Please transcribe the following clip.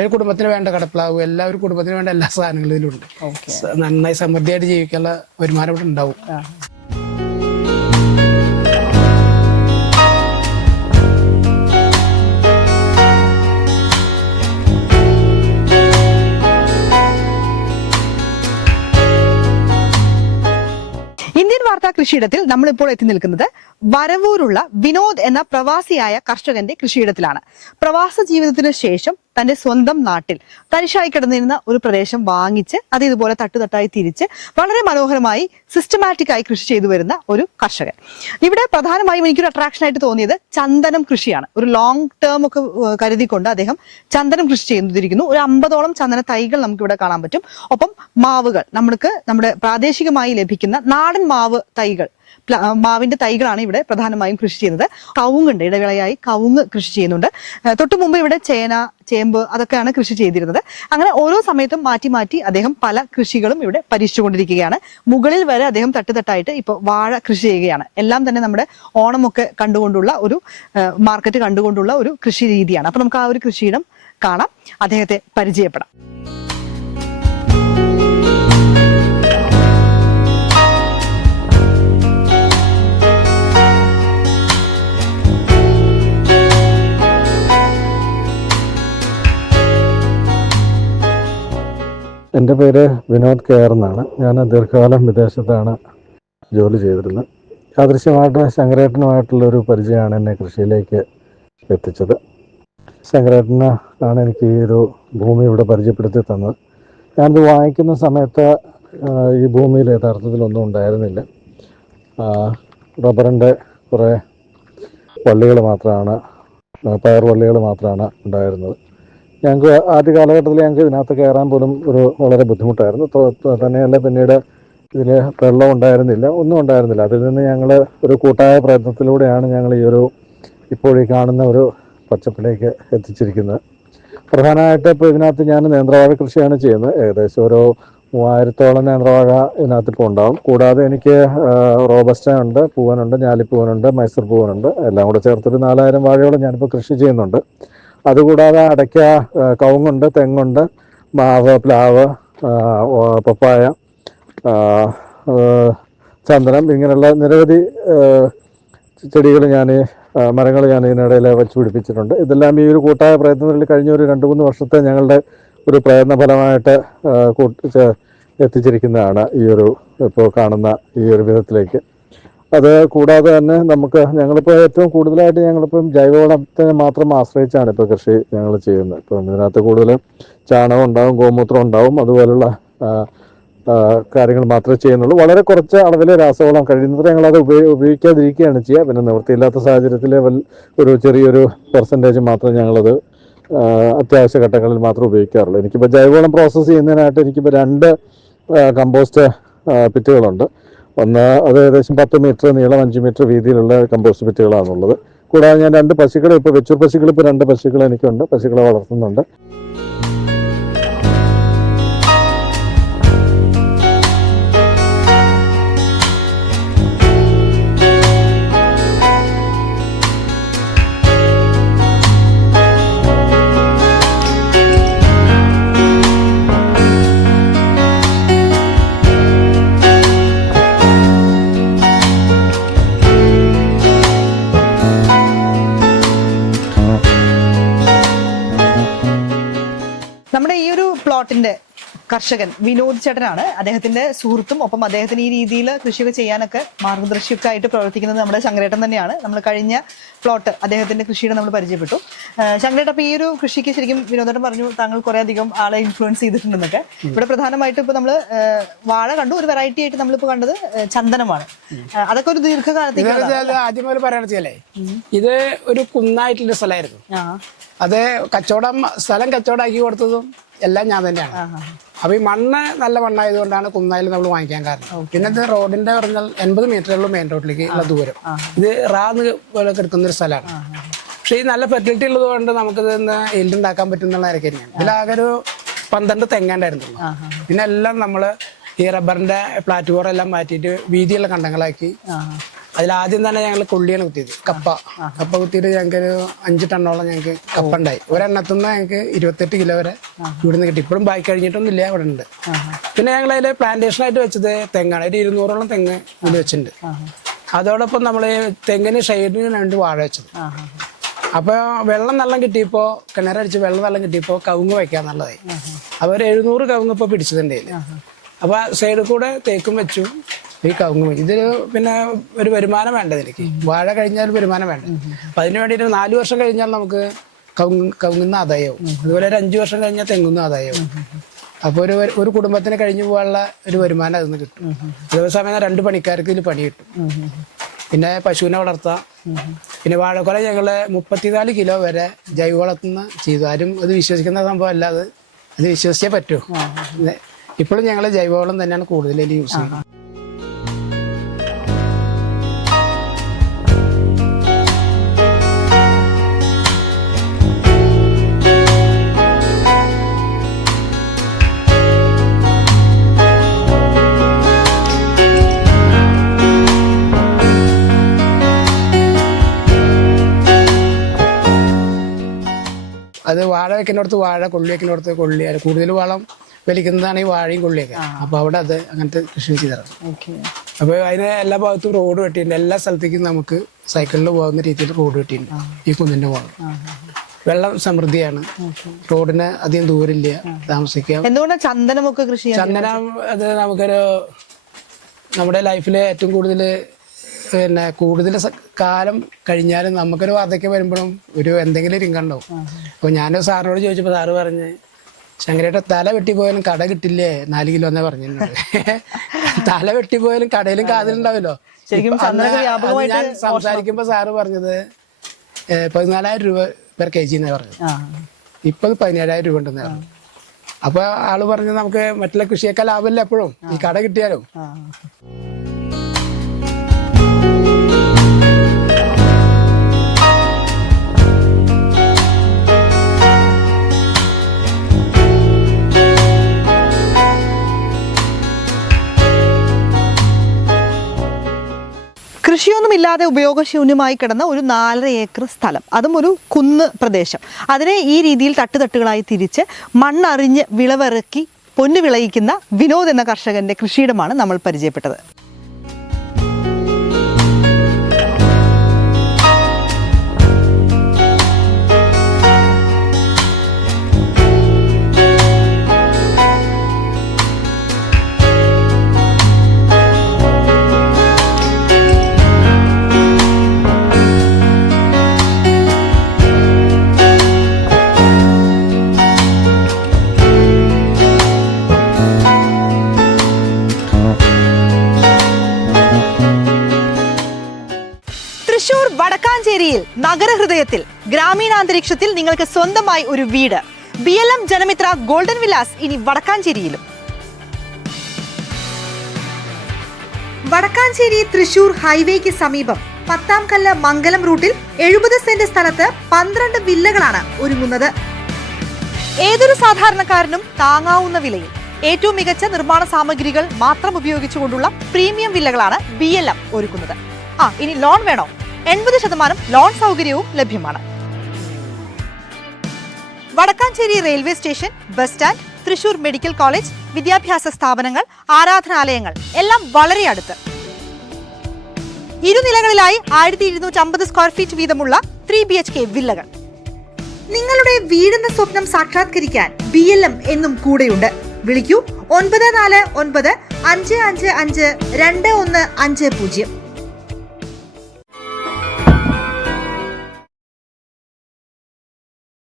ഒരു കുടുംബത്തിന് വേണ്ട കടപ്പിളാവും എല്ലാ ഒരു കുടുംബത്തിന് വേണ്ട എല്ലാ സാധനങ്ങളും ഇതിലുണ്ട് നന്നായി സമൃദ്ധിയായിട്ട് ജീവിക്കാനുള്ള വരുമാനം ഇവിടെ ഉണ്ടാവും. ഇന്ത്യൻ വാർത്താ കൃഷിയിടത്തിൽ നമ്മളിപ്പോൾ എത്തി നിൽക്കുന്നത് വരവൂരുള്ള വിനോദ് എന്ന പ്രവാസിയായ കർഷകന്റെ കൃഷിയിടത്തിലാണ്. പ്രവാസ ജീവിതത്തിന് ശേഷം തന്റെ സ്വന്തം നാട്ടിൽ തരിശായി കിടന്നിരുന്ന ഒരു പ്രദേശം വാങ്ങിച്ച് അത് ഇതുപോലെ തട്ടുതട്ടായി തിരിച്ച് വളരെ മനോഹരമായി സിസ്റ്റമാറ്റിക് ആയി കൃഷി ചെയ്തു വരുന്ന ഒരു കർഷകൻ. ഇവിടെ പ്രധാനമായും എനിക്കൊരു അട്രാക്ഷൻ ആയിട്ട് തോന്നിയത് ചന്ദനം കൃഷിയാണ്. ഒരു ലോങ് ടേം ഒക്കെ കരുതിക്കൊണ്ട് അദ്ദേഹം ചന്ദനം കൃഷി ചെയ്തിരിക്കുന്നു ഒരു അമ്പതോളം ചന്ദന തൈകൾ നമുക്ക് ഇവിടെ കാണാൻ പറ്റും. ഒപ്പം മാവുകൾ നമുക്ക് നമ്മുടെ പ്രാദേശികമായി ലഭിക്കുന്ന നാടൻ മാവ് തൈകൾ മാവിന്റെ തൈകളാണ് ഇവിടെ പ്രധാനമായും കൃഷി ചെയ്യുന്നത്. കവുങ്ങുണ്ട്. ഇടവേളയായി കവുങ്ങ് കൃഷി ചെയ്യുന്നുണ്ട്. തൊട്ടു മുമ്പ് ഇവിടെ ചേന ചേമ്പ് അതൊക്കെയാണ് കൃഷി ചെയ്തിരുന്നത്. അങ്ങനെ ഓരോ സമയത്തും മാറ്റി മാറ്റി അദ്ദേഹം പല കൃഷികളും ഇവിടെ പരീക്ഷിച്ചുകൊണ്ടിരിക്കുകയാണ്. മുകളിൽ വരെ അദ്ദേഹം തട്ടുതട്ടായിട്ട് ഇപ്പോൾ വാഴ കൃഷി ചെയ്യുകയാണ്. എല്ലാം തന്നെ നമ്മുടെ ഓണമൊക്കെ കണ്ടുകൊണ്ടുള്ള ഒരു മാർക്കറ്റ് കണ്ടുകൊണ്ടുള്ള ഒരു കൃഷി രീതിയാണ്. അപ്പൊ നമുക്ക് ആ ഒരു കൃഷിയിടം കാണാം. അദ്ദേഹത്തെ പരിചയപ്പെടാം. എന്റെ പേര് വിനോദ് കെയർ എന്നാണ്. ഞാൻ ദീർഘകാലം വിദേശത്താണ് ജോലി ചെയ്തിരുന്നത്. യാദൃശ്യമായിട്ട് ശങ്കരേട്ടനുമായിട്ടുള്ളൊരു പരിചയമാണ് എന്നെ കൃഷിയിലേക്ക് എത്തിച്ചത്. ശങ്കരേട്ടന് ആണ് എനിക്ക് ഈ ഒരു ഭൂമി ഇവിടെ പരിചയപ്പെടുത്തി തന്നത്. ഞാനിത് വാങ്ങിക്കുന്ന സമയത്ത് ഈ ഭൂമിയിൽ യഥാർത്ഥത്തിലൊന്നും ഉണ്ടായിരുന്നില്ല. റബ്ബറിന്റെ കുറേ വള്ളികൾ മാത്രമാണ് പയർ വള്ളികൾ മാത്രമാണ് ഉണ്ടായിരുന്നത്. ഞങ്ങൾക്ക് ആദ്യ കാലഘട്ടത്തിൽ ഞങ്ങൾക്ക് ഇതിനകത്ത് കയറാൻ പോലും ഒരു വളരെ ബുദ്ധിമുട്ടായിരുന്നു. തന്നെയല്ല പിന്നീട് ഇതിൽ വെള്ളം ഉണ്ടായിരുന്നില്ല ഒന്നും ഉണ്ടായിരുന്നില്ല. അതിൽ നിന്ന് ഞങ്ങൾ ഒരു കൂട്ടായ പ്രയത്നത്തിലൂടെയാണ് ഞങ്ങൾ ഈ ഒരു ഇപ്പോൾ കാണുന്ന ഒരു പച്ചപ്പിലേക്ക് എത്തിച്ചിരിക്കുന്നത്. പ്രധാനമായിട്ട് ഇപ്പോൾ ഇതിനകത്ത് ഞാൻ നേന്ത്രവാഴ കൃഷിയാണ് ചെയ്യുന്നത്. ഏകദേശം ഒരു മൂവായിരത്തോളം നേന്ത്രവാഴ ഇതിനകത്ത് ഇപ്പോൾ ഉണ്ടാവും. കൂടാതെ എനിക്ക് റോബസ്റ്റ ഉണ്ട് പൂവനുണ്ട് ഞാലിപ്പൂവനുണ്ട് മൈസൂർ പൂവനുണ്ട്. എല്ലാം കൂടെ ചേർത്തൊരു നാലായിരം വാഴയോളം ഞാനിപ്പോൾ കൃഷി ചെയ്യുന്നുണ്ട്. അതുകൂടാതെ അടയ്ക്ക കവുങ്ങുണ്ട് തെങ്ങുണ്ട് മാവ് പ്ലാവ് പപ്പായ ചന്ദനം ഇങ്ങനെയുള്ള നിരവധി ചെടികൾ ഞാൻ മരങ്ങൾ ഞാൻ ഇതിനിടയിൽ വെച്ച് പിടിപ്പിച്ചിട്ടുണ്ട്. ഇതെല്ലാം ഈ ഒരു കൂട്ടായ പ്രയത്നത്തിൽ കഴിഞ്ഞ ഒരു രണ്ട് മൂന്ന് വർഷത്തെ ഞങ്ങളുടെ ഒരു പ്രയത്ന ഫലമായിട്ട് എത്തിച്ചിരിക്കുന്നതാണ് ഈ ഒരു ഇപ്പോൾ കാണുന്ന ഈ ഒരു വിധത്തിലേക്ക്. അത് കൂടാതെ തന്നെ നമുക്ക് ഞങ്ങളിപ്പോൾ ഏറ്റവും കൂടുതലായിട്ട് ഞങ്ങളിപ്പം ജൈവവളത്തെ മാത്രം ആശ്രയിച്ചാണ് ഇപ്പോൾ കൃഷി ഞങ്ങൾ ചെയ്യുന്നത്. ഇപ്പം ഇതിനകത്ത് കൂടുതൽ ചാണകം ഉണ്ടാവും ഗോമൂത്രം ഉണ്ടാവും അതുപോലുള്ള കാര്യങ്ങൾ മാത്രമേ ചെയ്യുന്നുള്ളൂ. വളരെ കുറച്ച് അളവിൽ രാസവളം കഴിയുന്നത് ഞങ്ങളത് ഉപയോഗി ഉപയോഗിക്കാതിരിക്കുകയാണ് ചെയ്യുക. പിന്നെ നിവൃത്തിയില്ലാത്ത സാഹചര്യത്തിൽ ഒരു ചെറിയൊരു പെർസെന്റേജ് മാത്രം ഞങ്ങളത് അത്യാവശ്യ ഘട്ടങ്ങളിൽ മാത്രം ഉപയോഗിക്കാറുള്ളൂ. എനിക്കിപ്പോൾ ജൈവവളം പ്രോസസ്സ് ചെയ്യുന്നതിനായിട്ട് എനിക്കിപ്പോൾ രണ്ട് കമ്പോസ്റ്റ് പിറ്റുകളുണ്ട്. ഒന്ന് അത് ഏകദേശം പത്ത് മീറ്റർ നീളം അഞ്ച് മീറ്റർ വീതിയിലുള്ള കമ്പോസ്റ്റ് പിറ്റുകളാണുള്ളത് കൂടാതെ ഞാൻ രണ്ട് പശുക്കളെ ഇപ്പോൾ വെച്ചൂർ പശുക്കൾ ഇപ്പോൾ രണ്ട് പശുക്കൾ എനിക്കുണ്ട്. പശുക്കളെ വളർത്തുന്നുണ്ട്. കർഷകൻ വിനോദ് ചേട്ടനാണ്. അദ്ദേഹത്തിന്റെ സുഹൃത്തും ഒപ്പം അദ്ദേഹത്തിന് ഈ രീതിയിൽ കൃഷിയൊക്കെ ചെയ്യാനൊക്കെ മാർഗദർശിയൊക്കെ ആയിട്ട് പ്രവർത്തിക്കുന്നത് നമ്മുടെ ശങ്കരേട്ടൻ തന്നെയാണ്. നമ്മൾ കഴിഞ്ഞ പ്ലോട്ട് അദ്ദേഹത്തിന്റെ കൃഷിയുടെ നമ്മൾ പരിചയപ്പെട്ടു. ശങ്കരേട്ടൻ അപ്പൊ ഈ ഒരു കൃഷിക്ക് ശരിക്കും വിനോദേട്ടൻ പറഞ്ഞു താങ്കൾ കുറെ അധികം ആളെ ഇൻഫ്ലുവൻസ് ചെയ്തിട്ടുണ്ടെന്നൊക്കെ. ഇവിടെ പ്രധാനമായിട്ടും ഇപ്പൊ നമ്മൾ വാഴ കണ്ടു. ഒരു വെറൈറ്റി ആയിട്ട് നമ്മളിപ്പോ കണ്ടത് ചന്ദനമാണ്. അതൊക്കെ ഒരു ദീർഘകാലത്തേക്ക് ആദ്യം പറയണ ഇത് ഒരു കുന്നായിട്ടുള്ള സ്ഥലമായിരുന്നു. അതെ അത് കച്ചവടം സ്ഥലം കച്ചവടമാക്കി കൊടുത്തതും എല്ലാം ഞാൻ തന്നെയാണ്. അപ്പൊ ഈ മണ്ണ് നല്ല മണ്ണായതുകൊണ്ടാണ് കുന്നായിൽ നമ്മൾ വാങ്ങിക്കാൻ കാരണം. പിന്നെ ഇത് റോഡിന്റെ പറഞ്ഞാൽ എൺപത് മീറ്ററുള്ള മെയിൻ റോഡിലേക്ക് ഉള്ള ദൂരം. ഇത് റാന്ന് പോലെ കിടക്കുന്ന ഒരു സ്ഥലമാണ്. പക്ഷേ ഈ നല്ല ഫെർട്ടിലിറ്റി ഉള്ളത് കൊണ്ട് നമുക്കിത് എല്ല് ഉണ്ടാക്കാൻ പറ്റുന്നുള്ള നിരക്കായിരിക്കും ഇതിലാകെ ഒരു പന്ത്രണ്ട് തെങ്ങാണ്ടായിരുന്നുള്ളൂ പിന്നെ എല്ലാം നമ്മൾ ഈ റബ്ബറിന്റെ പ്ലാറ്റ്ഫോം എല്ലാം മാറ്റിയിട്ട് വീതിയുള്ള കണ്ടങ്ങളാക്കി ആദ്യം തന്നെ ഞങ്ങൾ കൊള്ളിയാണ് കുത്തിയത്. കപ്പ. കപ്പ കുത്തിയിട്ട് ഞങ്ങൾക്ക് ഒരു അഞ്ച് ടണ്ണോളം ഞങ്ങൾക്ക് കപ്പ ഉണ്ടായി ഒരെണ്ണത്തുനിന്ന് ഞങ്ങൾക്ക് ഇരുപത്തെട്ട് കിലോ വരെ ഇവിടുന്ന് കിട്ടി. ഇപ്പോഴും ബാക്കി കഴിഞ്ഞിട്ടൊന്നും ഇല്ല ഇവിടെ ഉണ്ട് പിന്നെ ഞങ്ങൾ അതിൽ പ്ലാന്റേഷൻ ആയിട്ട് വെച്ചത് തെങ്ങാണ്. ഒരു ഇരുന്നൂറോളം തെങ്ങ് ഇവിടെ വെച്ചിട്ടുണ്ട്. അതോടൊപ്പം നമ്മൾ തെങ്ങിന് ഷെയ്ഡിന് രണ്ട് വാഴ വെച്ചത്. അപ്പോൾ വെള്ളം നല്ല കിട്ടിയപ്പോൾ കിണറടിച്ച് വെള്ളം നല്ല കിട്ടിയപ്പോൾ കവുങ്ങ് വയ്ക്കാൻ നല്ലതായി. അപ്പോൾ ഒരു എഴുന്നൂറ് കവുങ്ങ് ഇപ്പോൾ പിടിച്ചതിന്റെ അപ്പൊ അപ്പോൾ സൈഡിൽ കൂടെ തേക്കും വെച്ചു. ഈ കവുങ്ങ് ഇത് പിന്നെ ഒരു വരുമാനം വേണ്ടത് എനിക്ക്. വാഴ കഴിഞ്ഞാൽ വരുമാനം വേണ്ട അപ്പം അതിന് വേണ്ടിയിട്ട് നാല് വർഷം കഴിഞ്ഞാൽ നമുക്ക് കവുങ്ങ് കവുങ്ങുന്ന ആദായവും. അതുപോലെ ഒരു അഞ്ച് വർഷം കഴിഞ്ഞാൽ തെങ്ങുന്ന ആദായവും. അപ്പോൾ ഒരു ഒരു കുടുംബത്തിന് കഴിഞ്ഞു പോകാനുള്ള ഒരു വരുമാനം അതിൽ നിന്ന് കിട്ടും അതേസമയം രണ്ട് പണിക്കാർക്ക് ഇതിൽ പണി കിട്ടും. പിന്നെ പശുവിനെ വളർത്താം. പിന്നെ വാഴക്കൊല ഞങ്ങൾ മുപ്പത്തിനാല് കിലോ വരെ ജൈവ ചെയ്തു. ആരും അത് വിശ്വസിക്കുന്ന സംഭവം അല്ലാതെ അത്. അത് വിശ്വസിച്ചേ പറ്റൂ. ഇപ്പോഴും ഞങ്ങൾ ജൈവവളം തന്നെയാണ് കൂടുതലും യൂസ് ചെയ്യുന്നത്. വെക്കുന്നിടത്ത് വാഴ കൊള്ളി വെക്കുന്നിടത്ത് കൊള്ളി കൂടുതൽ വളം വലിക്കുന്നതാണ് ഈ വാഴയും കൊള്ളിയൊക്കെ. അപ്പോൾ അവിടെ അത് അങ്ങനത്തെ കൃഷി അപ്പൊ അപ്പോൾ അതിന് എല്ലാ ഭാഗത്തും റോഡ് വെട്ടിയിട്ടുണ്ട്. എല്ലാ സ്ഥലത്തേക്കും നമുക്ക് സൈക്കിളിൽ പോകുന്ന രീതിയിൽ റോഡ് വെട്ടിയിട്ടുണ്ട്. ഈ കുന്നിന്റെ ഭാഗം വെള്ളം സമൃദ്ധിയാണ്. റോഡിന് അധികം ദൂരമില്ല. താമസിക്കാം. എന്തുകൊണ്ടാണ് ചന്ദനമൊക്കെ കൃഷി ചന്ദനം അത് നമുക്കൊരു നമ്മുടെ ലൈഫിലെ ഏറ്റവും കൂടുതൽ പിന്നെ കൂടുതൽ കാലം കഴിഞ്ഞാലും നമുക്കൊരു വാർദ്ധക്യം വരുമ്പോഴും ഒരു എന്തെങ്കിലും ഉണ്ടാവും അപ്പോൾ ഞാൻ സാറിനോട് ചോദിച്ചപ്പോൾ സാറ് പറഞ്ഞ് ശങ്കരേട്ട തല വെട്ടിപ്പോയാലും കട കിട്ടില്ലേ? നാല് കിലോ എന്നേ പറഞ്ഞു തല വെട്ടിപ്പോയാലും കടയിലും കാതിലുണ്ടാവില്ലോ ഞാൻ സംസാരിക്കുമ്പോൾ സാറ് പറഞ്ഞത് പതിനാലായിരം രൂപ പെർ കെ ജി എന്നേ പറഞ്ഞത്. ഇപ്പൊ പതിനേഴായിരം രൂപ ഉണ്ടെന്ന് പറഞ്ഞു. അപ്പൊ ആൾ പറഞ്ഞു നമുക്ക് മറ്റുള്ള കൃഷിയേക്കാൾ ലാഭമല്ല എപ്പോഴും? ഈ കട കിട്ടിയാലും. ആ കൃഷിയൊന്നുമില്ലാതെ ഉപയോഗശൂന്യമായി കിടന്ന ഒരു നാലര ഏക്കർ സ്ഥലം. അതും ഒരു കുന്ന് പ്രദേശം. അതിനെ ഈ രീതിയിൽ തട്ടുതട്ടുകളായി തിരിച്ച് മണ്ണറിഞ്ഞ് വിളവിറക്കി പൊന്നു വിളയിക്കുന്ന വിനോദ് എന്ന കർഷകന്റെ കൃഷിയിടമാണ് നമ്മൾ പരിചയപ്പെട്ടത്. വടക്കാഞ്ചേരിയിൽ നഗരഹൃദയത്തിൽ ഗ്രാമീണാന്തരീക്ഷത്തിൽ നിങ്ങൾക്ക് സ്വന്തമായി ഒരു വീട്. B L M Janamitra golden Vilas ഇനി വടക്കാഞ്ചേരിയിലും. വടക്കാഞ്ചേരി തൃശൂർ ഹൈവേക്ക് സമീപം പത്താം കല്ല് മംഗലം റൂട്ടിൽ എഴുപത് സെന്റ് സ്ഥലത്ത് പന്ത്രണ്ട് വില്ലകളാണ് ഒരുങ്ങുന്നത്. ഏതൊരു സാധാരണക്കാരനും താങ്ങാവുന്ന വിലയിൽ ഏറ്റവും മികച്ച നിർമ്മാണ സാമഗ്രികൾ മാത്രം ഉപയോഗിച്ചുകൊണ്ടുള്ള പ്രീമിയം വില്ലകളാണ് ബി ഒരുക്കുന്നത്. ആ ഇനി ലോൺ വേണോ? എൺപത് ശതമാനം ലോൺ സൗകര്യവും ലഭ്യമാണ്. Vadakkanchery railway station bus stand Thrissur medical college വിദ്യാഭ്യാസ സ്ഥാപനങ്ങൾ ആരാധനാലയങ്ങൾ എല്ലാം വളരെ അടുത്ത്. ഇരുനിലകളിലായി ആയിരത്തി ഇരുന്നൂറ്റി അമ്പത് സ്ക്വയർ ഫീറ്റ് വീതമുള്ള ത്രീ ബി എച്ച് കെ വില്ലകൾ. നിങ്ങളുടെ വീടെന്ന സ്വപ്നം സാക്ഷാത്കരിക്കാൻ ബി എൽ എം എന്നും കൂടെയുണ്ട്. വിളിക്കൂ ഒൻപത് നാല് ഒൻപത് അഞ്ച് അഞ്ച് അഞ്ച് രണ്ട് ഒന്ന് അഞ്ച് പൂജ്യം.